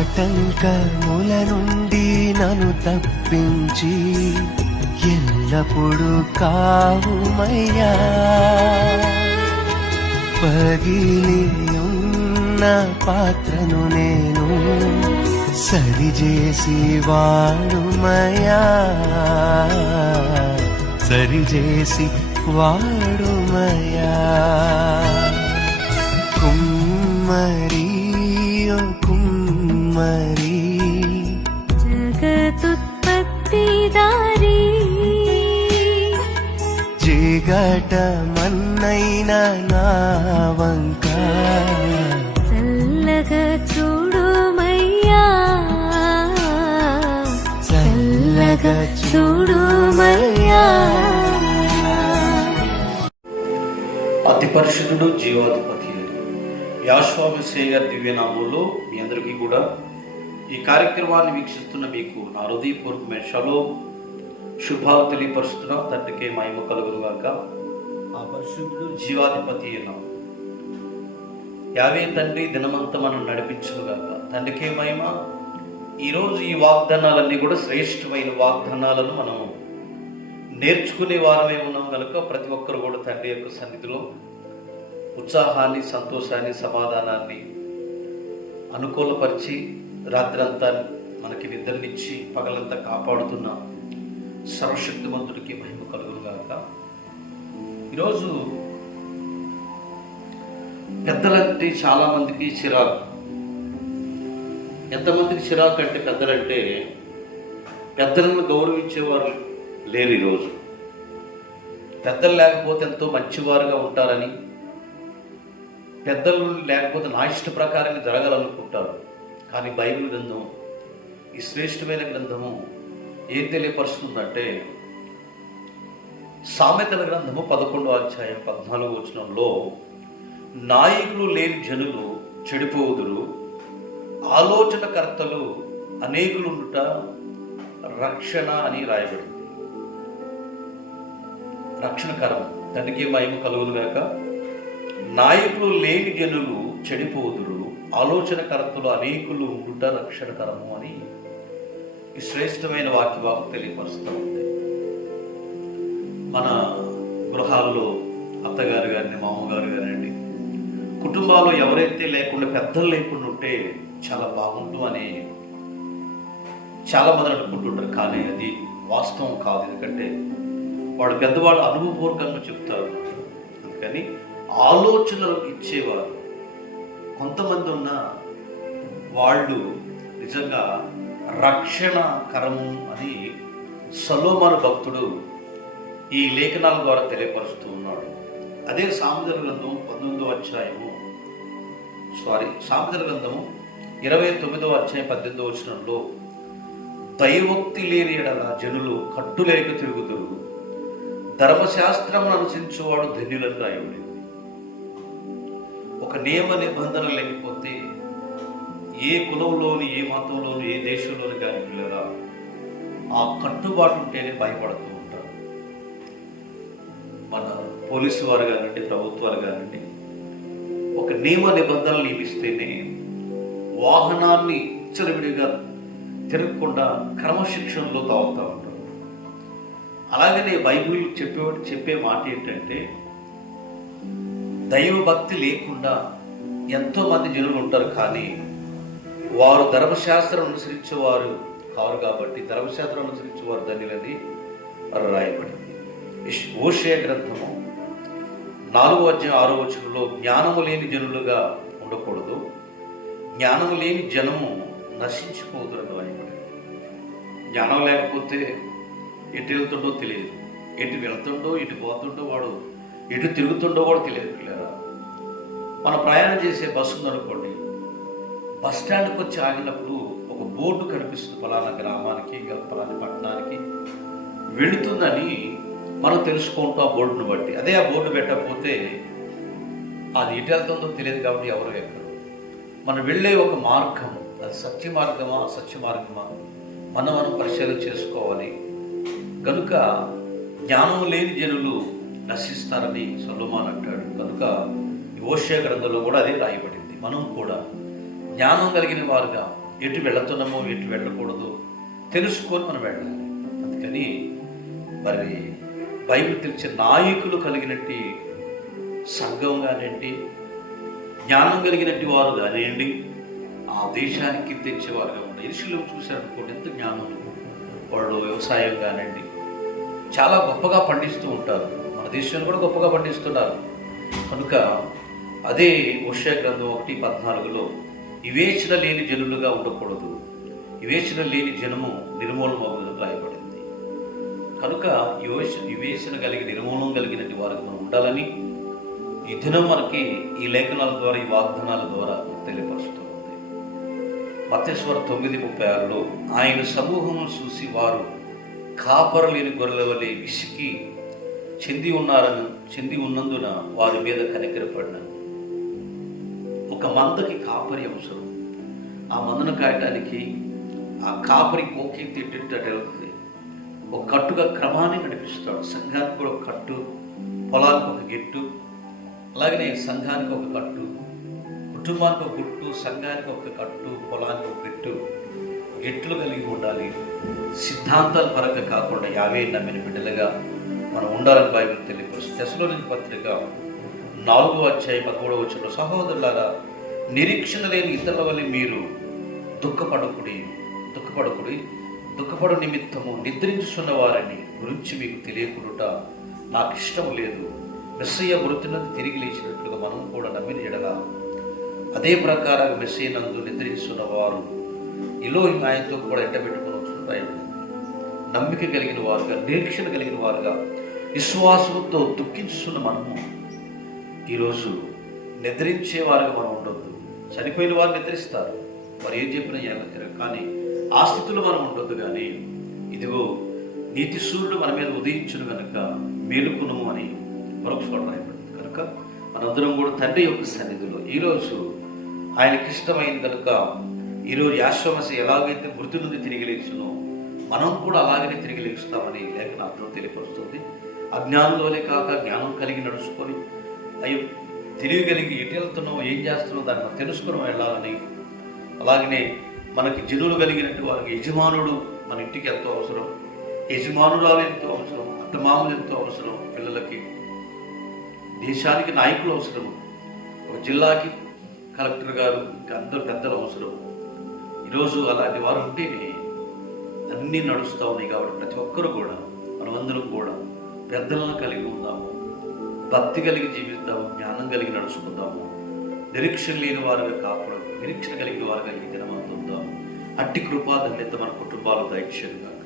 ఆటంకముల నుండి నన్ను తప్పించి ఎల్లప్పుడూ కావుమయ్యా. పగిలి ఉన్న పాత్రను నేను సరిచేసి వాడుమయ్యా, సరిచేసి వాడుమయ్యా. కుమ్మరి ఓ కుమ్మరి, జగతుత్పత్తిదారి, జిగట మన్నైన నా వంక చల్లగా చూడుమయ్యా, చల్లగా చూడుమయ్యా. అతి పరిశుద్ధుడు జీవాధిపతి యాషోవా మెస్సీయ గారి దివ్యనామంలో మీ అందరికీ కూడా ఈ కార్యక్రమాన్ని వీక్షిస్తున్న మీకు నా హృదయపూర్వకమైన షలోమ్ శుభాలు తెలియపరుస్తున్నా. తండ్రికే మహిమ కలుగునుగాక. ఆ పరిశుద్ధుడు జీవాధిపతి అయిన యావే తండ్రి దినమంతా మనం నడిపించునుగాక. తండ్రికే మహిమ. ఈరోజు ఈ వాగ్దానాలన్నీ కూడా శ్రేష్టమైన వాగ్దానాలను మనము నేర్చుకునే వారమే ఉన్నాం కనుక ప్రతి ఒక్కరు కూడా తండ్రి యొక్క సన్నిధిలో ఉత్సాహాన్ని, సంతోషాన్ని, సమాధానాన్ని అనుకూలపరిచి రాత్రంతా మనకి నిద్రనిచ్చి పగలంతా కాపాడుతున్న సర్వశక్తిమంతుడికి మహిమ కలుగునుగాక. ఈరోజు పెద్దలంటే చాలా మందికి చిరాకు. ఎంతమందికి చిరాకు అంటే పెద్దలంటే పెద్దలను గౌరవించేవారు లేరు. ఈరోజు పెద్దలు లేకపోతే ఎంతో మంచివారుగా ఉంటారని, పెద్దలు లేకపోతే నా ఇష్ట ప్రకారంగా జరగాలనుకుంటారు. కానీ బైబిల్ గ్రంథం, ఈ శ్రేష్టమైన గ్రంథము ఏం తెలియపరుస్తుందంటే, సామెతల గ్రంథము 11వ అధ్యాయం 14వ వచనంలో నాయకులు లేని జనులు చెడిపోవుదురు, ఆలోచనకర్తలు అనేకులుండుట రక్షణ అని రాయబడింది. రక్షణకరం. తండ్రికి మహిమ కలుగునుగాక. నాయకులు లేని జనులు చెడిపోదురు, ఆలోచనకర్తలు అనేకులు ఉండుట రక్షణకరము అని ఈ శ్రేష్టమైన వాక్యభాగం తెలియపరుస్తూ ఉంది. మన గృహాల్లో అత్తగారు గారిని, మామగారు గారండి, కుటుంబాల్లో ఎవరైతే లేకుండా, పెద్దలు లేకుండా ఉంటే చాలా బాగుండు అని చాలా మంది అనుకుంటుంటారు. కానీ అది వాస్తవం కాదు. ఎందుకంటే వాళ్ళు పెద్దవాళ్ళు అనుభవపూర్వకంగా చెప్తారు. అందుకని ఆలోచనలు ఇచ్చేవారు కొంతమంది ఉన్న వాళ్ళు నిజంగా రక్షణకరము అని సొలొమోను భక్తుడు ఈ లేఖనాల ద్వారా తెలియపరుస్తూ ఉన్నాడు. అదే సామెతల గ్రంథం 19వ అధ్యాయము సామెతల గ్రంథము 29వ అధ్యాయం 18వ వచనంలో దైవోక్తి లేని ఎడల జనులు కట్టులేక తిరుగుదురు, ధర్మశాస్త్రమును అనుసరించువాడు ధన్యులను రాయబడింది. ఒక నియమ నిబంధన లేకపోతే ఏ కులంలోని, ఏ మతంలోని, ఏ దేశంలోని కానీ పిల్లరా ఆ కట్టుబాటు ఉంటేనే భయపడుతూ ఉంటారు. మన పోలీసు వారు కానివ్వండి, ప్రభుత్వాలు కానివ్వండి, ఒక నియమ నిబంధనలు నియమిస్తేనే వాహనాన్ని విచ్చలవిడిగా తిరగకుండా క్రమశిక్షణలో తాగుతూ ఉంటారు. అలాగనే బైబిల్ చెప్పే మాట ఏంటంటే, దైవభక్తి లేకుండా ఎంతోమంది జనులు ఉంటారు, కానీ వారు ధర్మశాస్త్రం అనుసరించేవారు కారు కాబట్టి ధర్మశాస్త్రం అనుసరించేవారు ధన్యులని రాయబడింది. హోషేయ గ్రంథము 4వ అధ్యాయం 6వ వచనంలో జ్ఞానము లేని జనులుగా ఉండకూడదు, జ్ఞానము లేని జనము నశించిపోతుందని రాయబడింది. జ్ఞానం లేకపోతే ఎటు వెళ్తుండో తెలియదు, ఎటు వెళ్తుండో, ఎటు పోతుండో, వాడు ఎటు తిరుగుతుండో కూడా తెలియదు. పిల్లరా, మనం ప్రయాణం చేసే బస్సు ఉందనుకోండి, బస్ స్టాండ్కి వచ్చి ఆగినప్పుడు ఒక బోర్డు కనిపిస్తుంది, ఫలానా గ్రామానికి, ఫలానా పట్టణానికి వెళుతుందని మనం తెలుసుకుంటాం ఆ బోర్డును బట్టి. అదే ఆ బోర్డు పెట్టకపోతే అది ఎటు వెళ్తుందో తెలియదు కాబట్టి ఎవరు ఎక్కరు. మనం వెళ్ళే ఒక మార్గం, అది సత్య మార్గమా అసత్య మార్గమా మనం పరిశీలన చేసుకోవాలి. కనుక జ్ఞానం లేని జనులు నశిస్తారని సొలొమోను అంటాడు. కనుక హోషేయ గ్రంథంలో కూడా అదే రాయబడింది. మనం కూడా జ్ఞానం కలిగిన వారుగా, ఎటు వెళుతున్నామో ఎటు వెళ్ళకూడదు తెలుసుకొని మనం వెళ్ళాలి. అందుకని మరి బైబిల్ తెలిసే నాయకులు కలిగినట్టు సంఘం కానివ్వండి, జ్ఞానం కలిగినట్టు వారు కానివ్వండి, ఆ దేశానికి తెచ్చేవారుగా ఉంటారు. ఇరుషులు చూశారనుకోండి, ఎంత జ్ఞానం. వాళ్ళు వ్యవసాయం కానివ్వండి చాలా గొప్పగా పండిస్తూ ఉంటారు. మన దేశంలో కూడా గొప్పగా పండిస్తున్నారు. కనుక అదే హోషేయ గ్రంథం 1:14 వివేచన లేని జనులుగా ఉండకూడదు, వివేచన లేని జనము నిర్మూలమగుదని రాయబడింది. కనుక వివేచన కలిగి నిర్మూలన కలిగినటువంటి వారికి మనం ఉండాలని ఈ దినం మనకి ఈ లేఖనాల ద్వారా, ఈ వాగ్దానాల ద్వారా తెలియపరుస్తూ ఉంది. మత్తయి 9:36 ఆయన సమూహము చూసి వారు కాపరలేని గొర్రెల వలె విసికి చెంది ఉన్నందున వారి మీద కనికరపడినాను. ఒక మందకి కాపరి అవసరం. ఆ మందను కాయటానికి ఆ కాపరి కోకి తిట్టేటట్టు ఒక కట్టుగా క్రమాన్ని నడిపిస్తాడు. సంఘానికి కూడా ఒక కట్టు, పొలానికి ఒక గిట్టు, అలాగనే సంఘానికి ఒక కట్టు, కుటుంబానికి ఒక గుట్టు, సంఘానికి ఒక కట్టు, పొలానికి ఒక గిట్టులు కలిగి ఉండాలి. సిద్ధాంతాల పరంగా కాకుండా యావే నమ్మిన బిడ్డలుగా మనం ఉండాలని బైబిల్ తెలియపరుస్తుంది. తెస్సలోనికీ పత్రిక 4:13 సహోదరులారా, నిరీక్షణ లేని ఇతరుల వల్ల మీరు దుఃఖపడు నిమిత్తము నిద్రించుతున్న వారిని గురించి మీకు తెలియకుడుట నాకు ఇష్టం లేదు. మెస్సయ్య మృతి నుండి తిరిగి లేచినట్లుగా మనం కూడా నమ్మిన ఎడల అదే ప్రకారంగా మెస్సయ్య నందు నిద్రించుతున్న వారు ఎలోహి ఆయనతో కూడా ఎండబెట్టుకుని రాయబడింది. నమ్మిక కలిగిన వారుగా, నిరీక్షణ కలిగిన వారుగా, విశ్వాసంతో దుఃఖించుతున్న మనము ఈరోజు నిద్రించే వారుగా మనం ఉండొద్దు. చనిపోయిన వారు నిద్రిస్తారు, వారు ఏం చెప్పినా ఏమవుతారు, కానీ ఆ స్థితిలో మనం ఉండొద్దు. కానీ ఇదిగో నీతి సూర్యుడు మన మీద ఉదయించును కనుక మేలుకును అని మరొక చోట రాయబడింది. కనుక మనందరం కూడా తండ్రి యొక్క సన్నిధిలో ఈరోజు ఆయనకి ఇష్టమైంది కనుక ఈరోజు యాశ్వమసి ఎలాగైతే మృతి నుండి తిరిగి లేచునో మనం కూడా అలాగనే తిరిగి లేచుతామని లేఖన అర్థం తెలియపరుస్తుంది. అజ్ఞానంలోనే కాక జ్ఞానం కలిగి నడుచుకొని అయ్యో తెలివి కలిగి ఎటు వెళ్తున్నామో ఏం చేస్తున్నామో దాన్ని మనం తెలుసుకుని వెళ్ళాలని, అలాగనే మనకి జనులు కలిగినట్టు వారికి యజమానుడు మన ఇంటికి ఎంతో అవసరం, యజమానురాలు ఎంతో అవసరం, అత్తమామలు ఎంతో అవసరం, పిల్లలకి దేశానికి నాయకులు అవసరము, ఒక జిల్లాకి కలెక్టర్ గారు, ఇంకా అందరూ పెద్దలు అవసరం. ఈరోజు అలాంటి వారు ఉంటేనే అన్నీ నడుస్తూ ఉన్నాయి. కాబట్టి ప్రతి ఒక్కరు కూడా మనమందరం కూడా పెద్దలను కలిగి ఉందాము, భక్తి కలిగి జీవిద్దాము, జ్ఞానం కలిగి నడుచుకుందాము, నిరీక్షణ లేని వారుగా కాకుండా నిరీక్షణ కలిగిన వారుగా ఈ దినమంతా ఉందాము. అట్టి కృపాధన్యత మన కుటుంబాలు దయచేయను కాక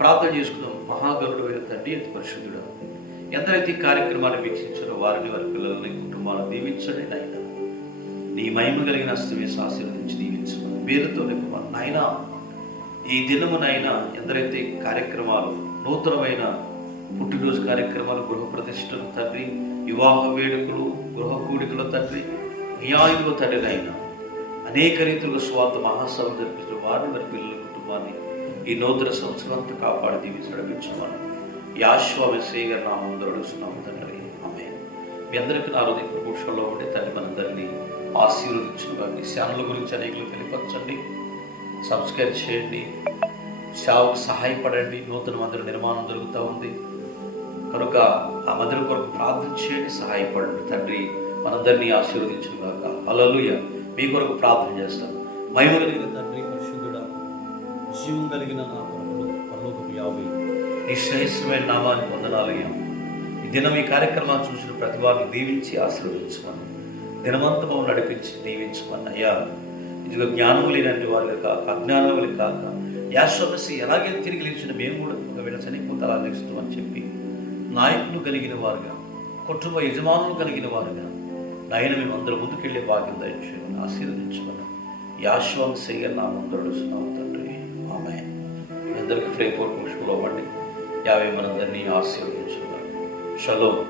ప్రార్థన చేసుకుందాం. మహాగరుడైన తండ్రి, అతి పరిశుద్ధుడా, ఎందరైతే ఈ కార్యక్రమాన్ని వీక్షించారో వారిని, వారి పిల్లలని, కుటుంబాలను దీవించండి నాయన. నీ మహిమ కలిగిన హస్తవేసి ఆశీర్వదించి దీవించమని వేరుతో నింపమని నాయన. ఈ దినమునైనా ఎందరైతే కార్యక్రమాలు, నూతనమైన పుట్టినరోజు కార్యక్రమాలు, గృహ ప్రతిష్టలు తండ్రి, వివాహ వేడుకలు, గృహ కూడికలు తండ్రి, న్యాయులు తండ్రి అయినా అనేక రీతుల్లో స్వార్థ మహాసభలు జరిపిస్తున్న వారిని, వారి పిల్లల కుటుంబాన్ని ఈ నూతన సంవత్సరం అంతా కాపాడి దీవించి నడిపించమని యాశ్వమసి గారి నామములో అడుగుతున్నాము తండ్రి. ఆమేన్. మీ అందరికీ నా హృదయ పురుషంలో ఉండే తండ్రి మనందరినీ ఆశీర్వదించుగా. ఈ ఛానల్ గురించి అనేకలు తెలియపరచండి, సబ్స్క్రైబ్ చేయండి, సేవకు సహాయపడండి. నూతన మందిర నిర్మాణం జరుగుతూ ఉంది కనుక ఆ మందిరం కొరకు ప్రార్థన చేయండి, సహాయపడండి. తండ్రి మనందరినీ ఆశీర్వదించుగాక. హల్లెలూయా. మీ కొరకు ప్రార్థన చేస్తాను. మహిమ కలిగిన తండ్రి, పరిశుద్ధుడా, జీవం కలిగిన నా పరలోకపు యావే నీ శ్రేష్టమైన నామానికి వందనాలయ్యా. ఈ దినం ఈ కార్యక్రమాన్ని చూసిన ప్రతి వారిని దీవించి ఆశీర్వదించమని, దినమంతము నడిపించి దీవించమని అయ్యా. ఇదిగో జ్ఞానం లేనటువంటి వారిగా కాక, అజ్ఞానం కాక, యాశ్వమసి ఎలాగే తిరిగి లేచిన మేము కూడా ఒకవేళ చనిపోతే అలా లేస్తామని చెప్పి నాయకులు కలిగిన వారుగా, కుటుంబ యజమానులు కలిగిన వారుగా నాయన మేము అందరూ ముందుకెళ్ళే భాగ్యం దయచేయమని ఆశీర్వదించమని యాశ్వమసి నా ముందు అడుగుతున్నాము తండ్రి. ఆమేన్. మీ అందరికీ ప్రేమపూర్వక పుష్పంలో అవ్వండి. యావే మనందరినీ ఆశీర్వదించున్నారు. షలోమ్.